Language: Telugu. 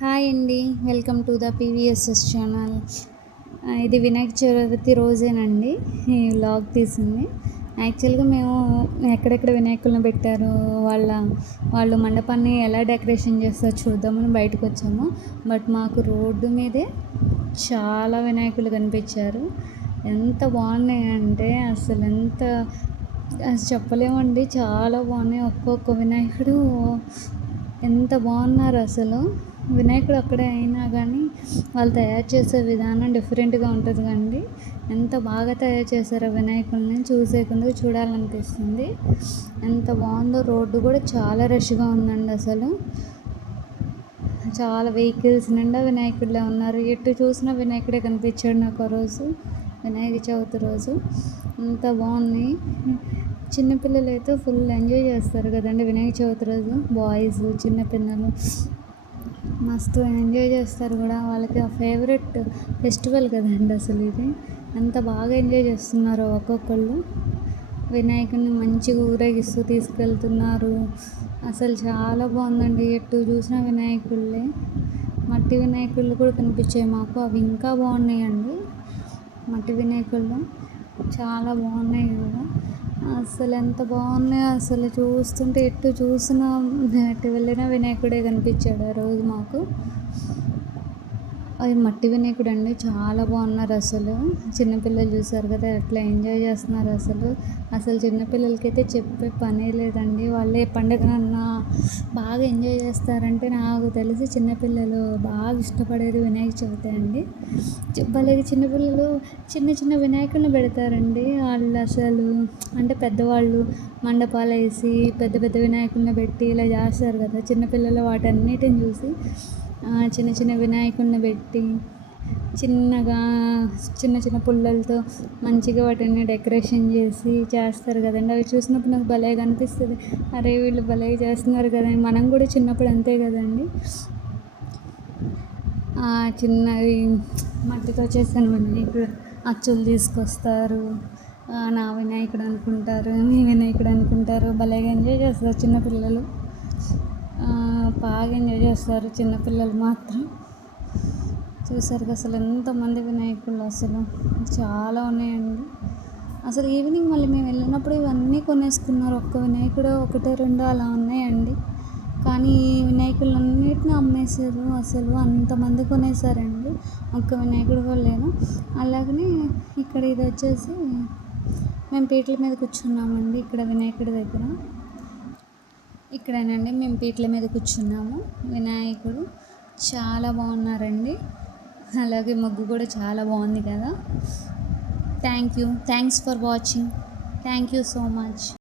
హాయ్ అండి. Welcome to the PVSS channel. ఇది వినాయక చవితి రోజేనండి ఈ వ్లాగ్ తీసింది. యాక్చువల్గా మేము ఎక్కడెక్కడ వినాయకులను పెట్టారు, వాళ్ళు మండపాన్ని ఎలా డెకరేషన్ చేస్తారో చూద్దామని బయటకు వచ్చాము. బట్ మాకు రోడ్డు మీదే చాలా వినాయకులు కనిపించారు. ఎంత బాగున్నాయంటే అసలు చెప్పలేమండి. చాలా బాగున్నాయి. ఒక్కొక్క వినాయకుడు ఎంత బాగున్నారు అసలు. వినాయకుడు అక్కడే అయినా కానీ వాళ్ళు తయారు చేసే విధానం డిఫరెంట్గా ఉంటుంది కండి. ఎంత బాగా తయారు చేశారో వినాయకుడిని చూసేందుకు చూడాలనిపిస్తుంది. ఎంత బాగుందో. రోడ్డు కూడా చాలా రష్గా ఉందండి. అసలు చాలా వెహికల్స్ నిండా వినాయకుడిలో ఉన్నారు. ఎటు చూసినా వినాయకుడే కనిపించాడు నాకు ఆ రోజు, వినాయక చవితి రోజు. అంత బాగున్నాయి. చిన్నపిల్లలు అయితే ఫుల్ ఎంజాయ్ చేస్తారు కదండి వినాయక చవితి రోజు. బాయ్స్ చిన్నపిల్లలు మస్తు ఎంజాయ్ చేస్తారు కూడా. వాళ్ళకి ఆ ఫేవరెట్ ఫెస్టివల్ కదండి అసలు ఇది. ఎంత బాగా ఎంజాయ్ చేస్తున్నారో ఒక్కొక్కళ్ళు. వినాయకుడిని మంచిగా ఊరేగిస్తూ తీసుకెళ్తున్నారు. అసలు చాలా బాగుందండి. ఎటు చూసిన వినాయకుళ్ళే. మట్టి వినాయకుళ్ళు కూడా కనిపించాయి మాకు. అవి ఇంకా బాగున్నాయండి. మట్టి వినాయకుళ్ళు చాలా బాగున్నాయి కూడా. అసలు ఎంత బాగున్నాయో. అసలు చూస్తుంటే ఎటు చూసినా ఎటు వెళ్ళినా వినాయకుడే కనిపించాడు ఆ రోజు మాకు. అది మట్టి వినాయకుడు అండి. చాలా బాగున్నారు అసలు. చిన్నపిల్లలు చూసారు కదా ఎట్లా ఎంజాయ్ చేస్తున్నారు అసలు. చిన్నపిల్లలకైతే చెప్పే పనే లేదండి. వాళ్ళే పండుగనన్నా బాగా ఎంజాయ్ చేస్తారంటే నాకు తెలిసి చిన్నపిల్లలు బాగా ఇష్టపడేది వినాయక చవితి అండి. భలే చిన్నపిల్లలు చిన్న చిన్న వినాయకుడిని పెడతారండి. వాళ్ళు అసలు అంటే పెద్దవాళ్ళు మండపాలు వేసి పెద్ద పెద్ద వినాయకుడిని పెట్టి ఇలా చేస్తారు కదా. చిన్నపిల్లలు వాటన్నిటిని చూసి చిన్న చిన్న వినాయకుడిని పెట్టి చిన్నగా చిన్న చిన్న పుల్లలతో మంచిగా వాటిని డెకరేషన్ చేసి చేస్తారు కదండి. అవి చూసినప్పుడు నాకు భలేగా అనిపిస్తుంది. అరే వీళ్ళు భలే చేస్తున్నారు కదండి. మనం కూడా చిన్నప్పుడు అంతే కదండి. చిన్నవి మట్టితో చేసిన వినాయకుడు అచ్చులు తీసుకొస్తారు. నా వినాయకుడు అనుకుంటారు, మీ వినాయకుడు అనుకుంటారు. భలేగా ఎంజాయ్ చేస్తారు చిన్నపిల్లలు. బాగా ఎంజాయ్ చేస్తారు చిన్నపిల్లలు మాత్రం. చూసారు అసలు ఎంతమంది వినాయకులు. అసలు చాలా ఉన్నాయండి. అసలు ఈవినింగ్ మళ్ళీ మేము వెళ్ళినప్పుడు ఇవన్నీ కొనేసుకున్నారు. ఒక్క వినాయకుడు ఒకటో రెండో అలా ఉన్నాయండి. కానీ ఈ వినాయకులన్నిటిని అమ్మేశారు. అసలు అంతమంది కొనేసారండి. ఒక్క వినాయకుడు కూడా లేదు. అలాగనే ఇక్కడ ఇది వచ్చేసి మేము పీటల మీద కూర్చున్నామండి. ఇక్కడ వినాయకుడి దగ్గర ఇక్కడేనండి మేము పీటల మీద కూర్చున్నాము. వినాయకుడు చాలా బాగున్నారండి. అలాగే ముగ్గు కూడా చాలా బాగుంది కదా. Thanks for watching. Thank you so much.